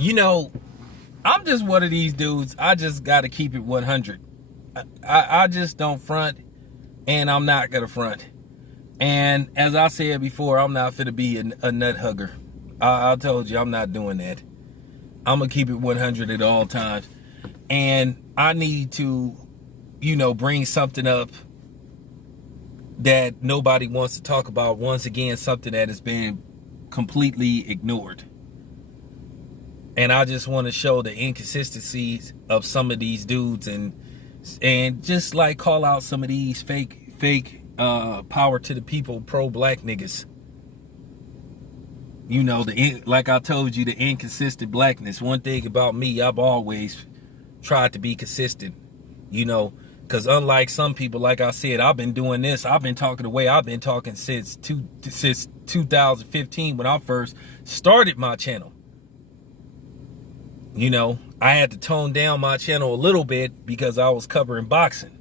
You know, I'm just one of these dudes. I just got to keep it 100. I just don't front, and I'm not going to front. And as I said before, I'm not finna be a nut hugger. I told you I'm not doing that. I'm going to keep it 100 at all times. And I need to, bring something up that nobody wants to talk about. Once again, something that has been completely ignored. And I just want to show the inconsistencies of some of these dudes and just like call out some of these fake power to the people pro-black niggas. Like I told you, the inconsistent blackness. One thing about me, I've always tried to be consistent, because unlike some people, like I said, I've been doing this. I've been talking the way I've been talking since 2015 when I first started my channel. I had to tone down my channel a little bit because I was covering boxing.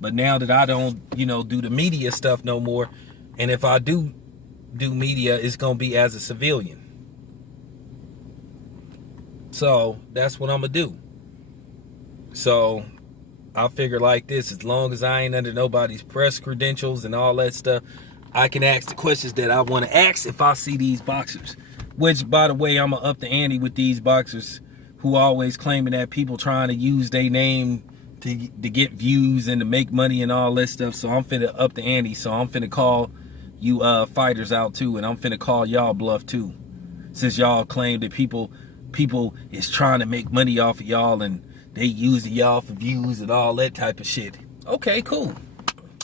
But now that I don't, do the media stuff no more, and if I do media, it's going to be as a civilian. So that's what I'm going to do. So I figure like this, as long as I ain't under nobody's press credentials and all that stuff, I can ask the questions that I want to ask if I see these boxers. Which, by the way, I'm going to up the ante with these boxers who always claiming that people trying to use their name to get views and to make money and all that stuff. So I'm finna up the ante. So I'm finna call you fighters out too, and I'm finna call y'all bluff too, since y'all claim that people is trying to make money off of y'all and they using y'all for views and all that type of shit. Okay, cool.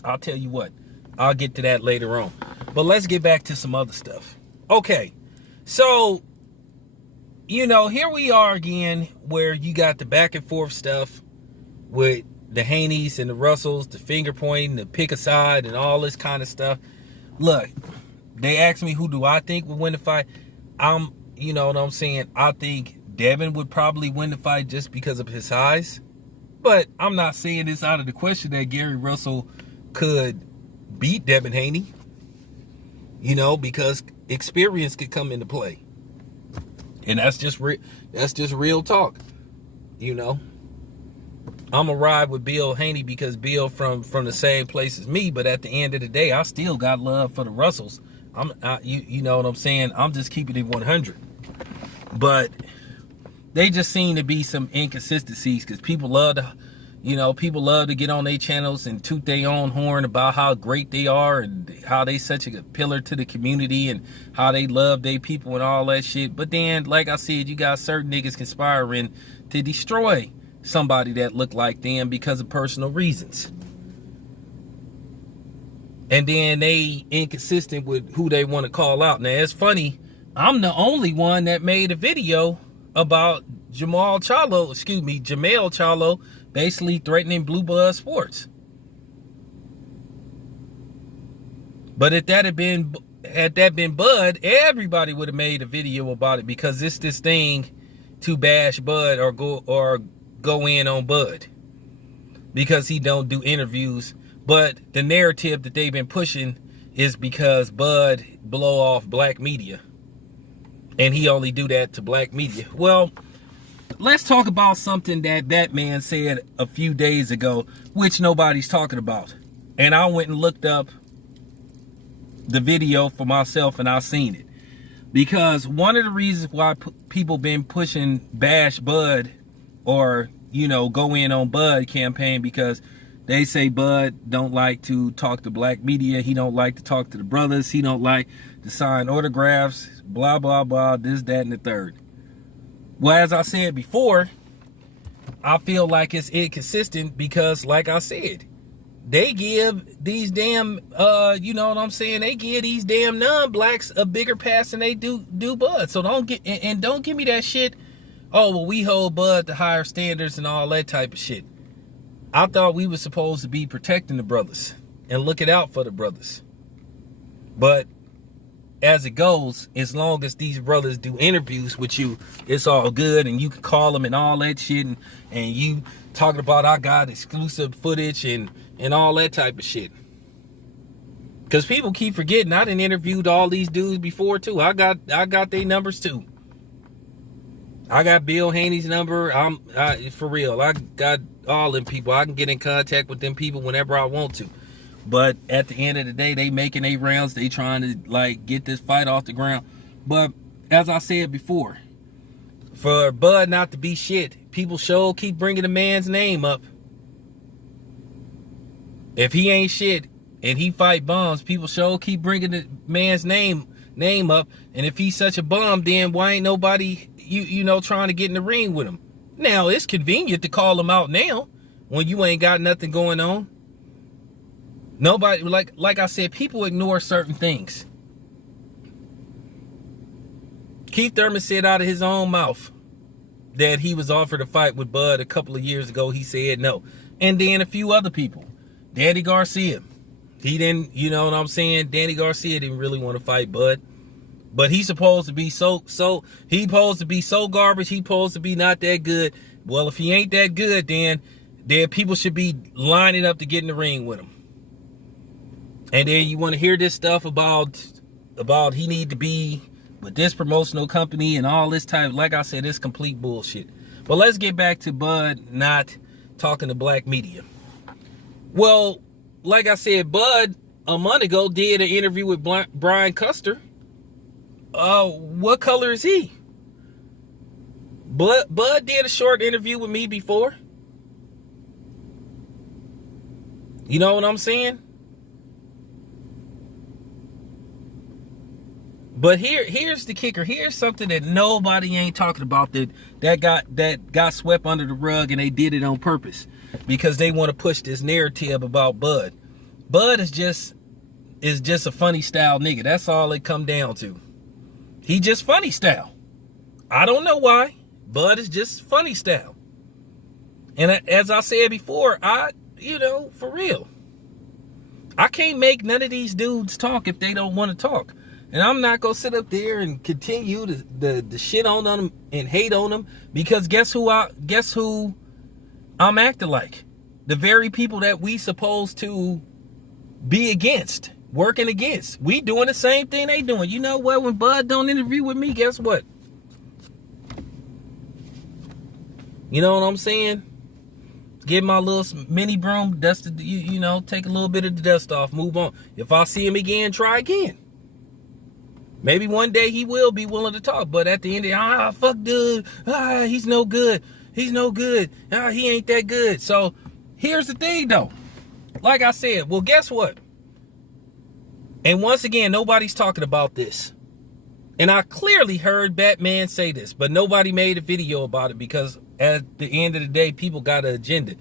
I'll tell you what, I'll get to that later on. But let's get back to some other stuff. Okay, so here we are again, where you got the back and forth stuff with the Haneys and the Russells, the finger pointing, the pick a side, and all this kind of stuff. Look, they asked me who do I think would win the fight. You know what I'm saying? I think Devin would probably win the fight just because of his size. But I'm not saying this out of the question that Gary Russell could beat Devin Haney. Because experience could come into play. And that's just real talk. I'm going to ride with Bill Haney because Bill from the same place as me, but at the end of the day, I still got love for the Russells. You know what I'm saying? I'm just keeping it 100. But they just seem to be some inconsistencies because people love to get on their channels and toot their own horn about how great they are and how they such a pillar to the community and how they love their people and all that shit. But then, like I said, you got certain niggas conspiring to destroy somebody that looked like them because of personal reasons. And then they inconsistent with who they want to call out. Now, it's funny, I'm the only one that made a video about Jamel Charlo basically threatening Blue Buzz Sports. But if that had been Bud, everybody would have made a video about it because it's this thing to bash Bud or go in on Bud because he don't do interviews. But the narrative that they've been pushing is because Bud blow off black media and he only do that to black media. Well, let's talk about something that man said a few days ago, which nobody's talking about. And I went and looked up the video for myself and I seen it. Because one of the reasons why people been pushing bash Bud or, go in on Bud campaign, because they say Bud don't like to talk to black media. He don't like to talk to the brothers. He don't like to sign autographs, blah, blah, blah, this, that, and the third. Well, as I said before, I feel like it's inconsistent because, like I said, they give these damn, they give these damn non-blacks a bigger pass than they do Bud. So don't give me that shit. Oh, well, we hold Bud to higher standards and all that type of shit. I thought we were supposed to be protecting the brothers and looking out for the brothers. But as it goes, as long as these brothers do interviews with you, it's all good and you can call them and all that shit and you talking about I got exclusive footage and all that type of shit. Because people keep forgetting I done interviewed all these dudes before too. I got their numbers too. I got Bill Haney's number. For real. I got all them people. I can get in contact with them people whenever I want to. But at the end of the day, they making their rounds. They trying to like get this fight off the ground. But as I said before, for Bud not to be shit, people sure keep bringing the man's name up. If he ain't shit and he fight bums, people sure keep bringing the man's name up. And if he's such a bum, then why ain't nobody you know trying to get in the ring with him? Now it's convenient to call him out now when you ain't got nothing going on. Nobody, like I said, people ignore certain things. Keith Thurman said out of his own mouth that he was offered a fight with Bud a couple of years ago. He said no. And then a few other people. Danny Garcia. He didn't, you know what I'm saying? Danny Garcia didn't really want to fight Bud. But he's supposed to be so garbage. He's supposed to be not that good. Well, if he ain't that good, then people should be lining up to get in the ring with him. And then you want to hear this stuff about he need to be with this promotional company and all this type. Like I said, it's complete bullshit. But let's get back to Bud not talking to black media. Well, like I said, Bud a month ago did an interview with Brian Custer. What color is he? Bud did a short interview with me before. You know what I'm saying? But here's the kicker. Here's something that nobody ain't talking about that got swept under the rug, and they did it on purpose because they want to push this narrative about Bud. Bud is just a funny style nigga. That's all it come down to. He just funny style. I don't know why. Bud is just funny style. And as I said before, for real, I can't make none of these dudes talk if they don't want to talk. And I'm not going to sit up there and continue to shit on them and hate on them because guess who I'm acting like? The very people that we supposed to be against, working against. We doing the same thing they doing. You know what? When Bud don't interview with me, guess what? You know what I'm saying? Get my little mini broom, dust it, take a little bit of the dust off, move on. If I see him again, try again. Maybe one day he will be willing to talk, but at the end of fuck dude, he's no good. He's no good. He ain't that good. So here's the thing though. Like I said, well, guess what? And once again, nobody's talking about this. And I clearly heard Batman say this, but nobody made a video about it because at the end of the day, people got an agenda.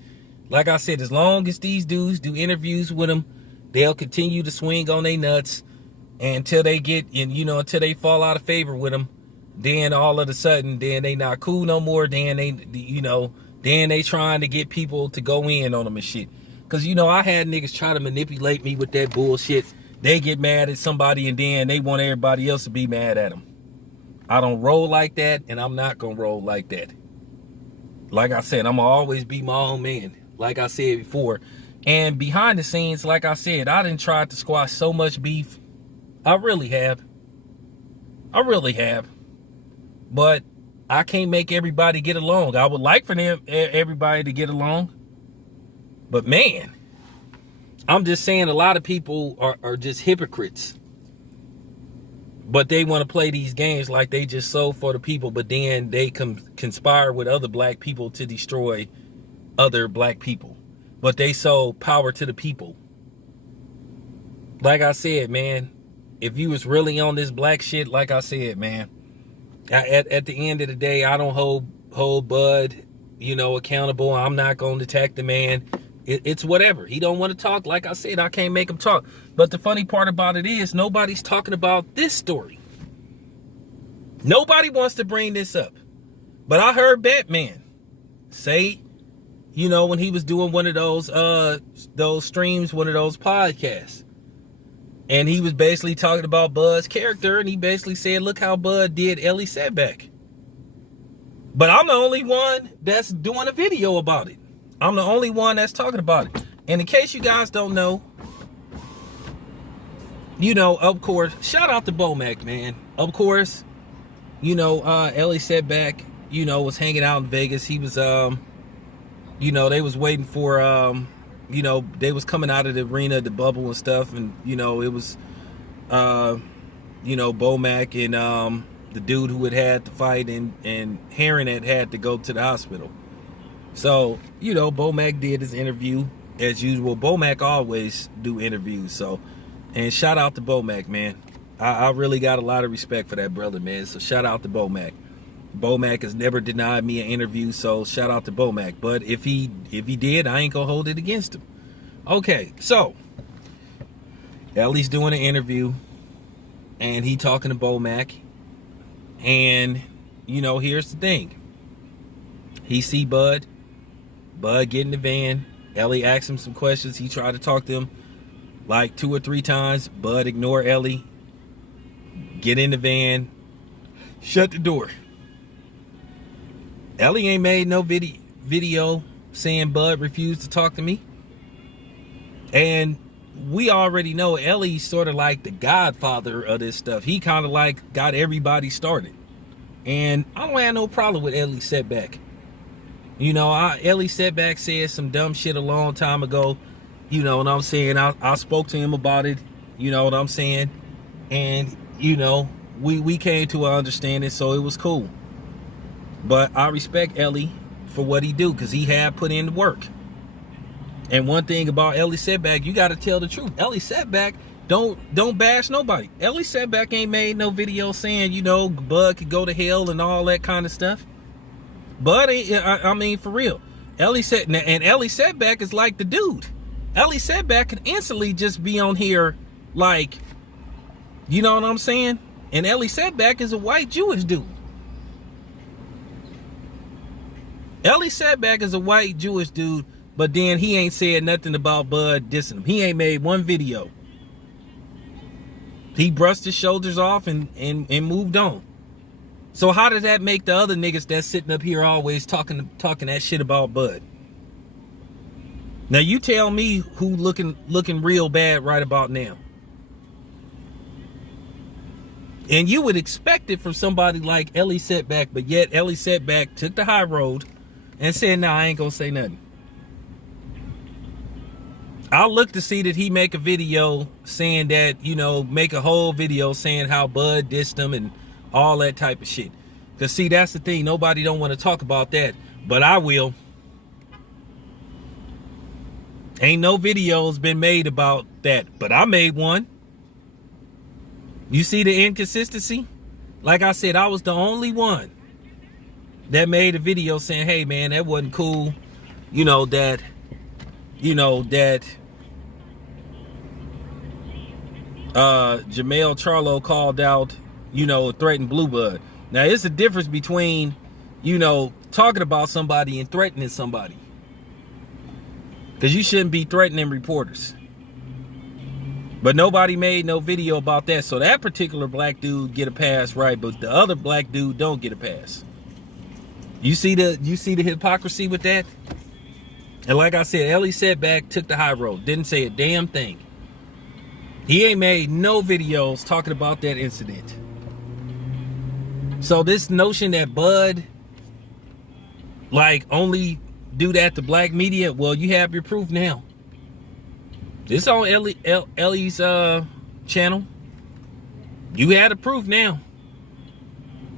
Like I said, as long as these dudes do interviews with him, they'll continue to swing on their nuts until they until they fall out of favor with him. Then all of a sudden, then they not cool no more. Then they trying to get people to go in on them and shit. Cause I had niggas try to manipulate me with that bullshit. They get mad at somebody and then they want everybody else to be mad at them. I don't roll like that, and I'm not gonna roll like that. Like I said, I'm gonna always be my own man. Like I said before. And behind the scenes, like I said, I done tried to squash so much beef. I really have. But I can't make everybody get along. I would like for everybody to get along. But man, I'm just saying a lot of people are just hypocrites. But they want to play these games like they just so for the people, but then they conspire with other black people to destroy other black people. But they so power to the people. Like I said, man, if you was really on this black shit, like I said, man, at the end of the day, I don't hold Bud, accountable. I'm not going to attack the man. It's whatever. He don't want to talk. Like I said, I can't make him talk. But the funny part about it is nobody's talking about this story. Nobody wants to bring this up. But I heard Batman say, when he was doing one of those streams, one of those podcasts. And he was basically talking about Bud's character, and he basically said, look how Bud did Ellie Setback. But I'm the only one that's doing a video about it. I'm the only one that's talking about it. And in case you guys don't know, of course, shout out to Bomac, man. Of course, Ellie Setback you know, was hanging out in Vegas. He was, you know, they was waiting for, you know, they was coming out of the arena, the bubble and stuff. And, you know, it was, you know, Bomac and the dude who had the fight and Heron had to go to the hospital. So, you know, Bomac did his interview as usual. Bomac always do interviews. So, and shout out to Bomac, man. I really got a lot of respect for that brother, man. So shout out to Bomac. Bomac has never denied me an interview, so shout out to Bomac. But if he did, I ain't gonna hold it against him. Okay, so Ellie's doing an interview, and he talking to Bomac, and you know, here's the thing. He see Bud get in the van. Ellie asks him some questions. He tried to talk to him like 2 or 3 times. Bud ignore Ellie. Get in the van. Shut the door. Ellie ain't made no video saying Bud refused to talk to me. And we already know Ellie's sort of like the godfather of this stuff. He kind of like got everybody started. And I don't have no problem with Ellie Setback. You know, Ellie Setback said some dumb shit a long time ago. You know what I'm saying? I spoke to him about it. You know what I'm saying? And, you know, we came to an understanding, so it was cool. But I respect Ellie for what he do, because he had put in the work. And one thing about Ellie Setback, you got to tell the truth. Ellie Setback don't bash nobody. Ellie Setback ain't made no video saying, you know, Bud could go to hell and all that kind of stuff. Bud ain't, I mean, for real. Ellie Setback is like the dude. Ellie Setback can instantly just be on here like, you know what I'm saying? And Ellie Setback is a white Jewish dude. Ellie Setback is a white Jewish dude, but then he ain't said nothing about Bud dissing him. He ain't made one video. He brushed his shoulders off and moved on. So how does that make the other niggas that's sitting up here always talking that shit about Bud? Now you tell me who looking real bad right about now. And you would expect it from somebody like Ellie Setback, but yet Ellie Setback took the high road and said, nah, I ain't gonna say nothing. I'll look to see that he make a video saying that, you know, make a whole video saying how Bud dissed him and all that type of shit. Because see, that's the thing. Nobody don't want to talk about that, but I will. Ain't no videos been made about that, but I made one. You see the inconsistency? Like I said, I was the only one that made a video saying, hey man, that wasn't cool. You know, that Jamel Charlo called out, you know, threatened Blue Bud. Now it's a difference between, you know, talking about somebody and threatening somebody. Because you shouldn't be threatening reporters. But nobody made no video about that. So that particular black dude get a pass, right? But the other black dude don't get a pass. You see the hypocrisy with that? And like I said, Ellie Setback took the high road. Didn't say a damn thing. He ain't made no videos talking about that incident. So this notion that Bud like only do that to black media, well, you have your proof now. This on Ellie's channel. You had a proof now.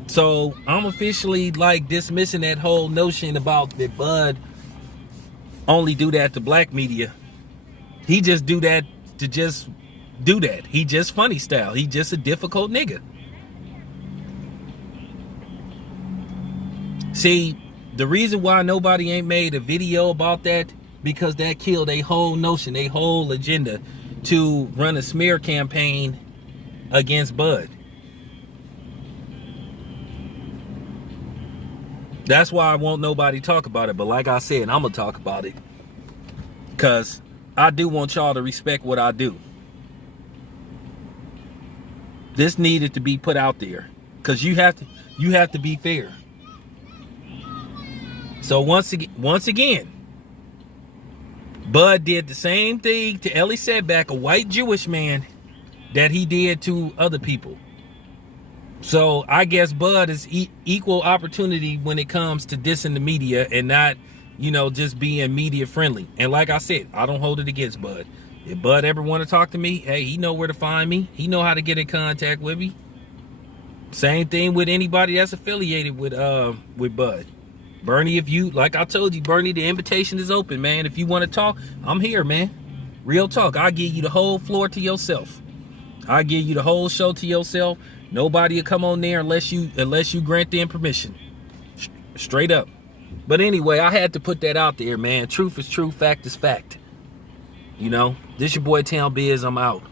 So I'm officially like dismissing that whole notion about that Bud only do that to black media. He just do that to just do that. He just funny style. He just a difficult nigga. See, the reason why nobody ain't made a video about that, because that killed a whole notion, a whole agenda to run a smear campaign against Bud. That's why I won't nobody talk about it. But like I said, I'm going to talk about it. Because I do want y'all to respect what I do. This needed to be put out there. Because you have to be fair. So once again, Bud did the same thing to Ellie Setback, a white Jewish man, that he did to other people. So I guess Bud is equal opportunity when it comes to dissing the media and not, just being media friendly. And like I said, I don't hold it against Bud. If Bud ever want to talk to me, hey, he know where to find me. He know how to get in contact with me. Same thing with anybody that's affiliated with Bud. Bernie, if you, like I told you, Bernie, the invitation is open, man. If you want to talk, I'm here, man. Real talk. I'll give you the whole floor to yourself. I'll give you the whole show to yourself. Nobody will come on there unless you grant them permission. Straight up. But anyway, I had to put that out there, man. Truth is true, fact is fact. This your boy Town Biz. I'm out.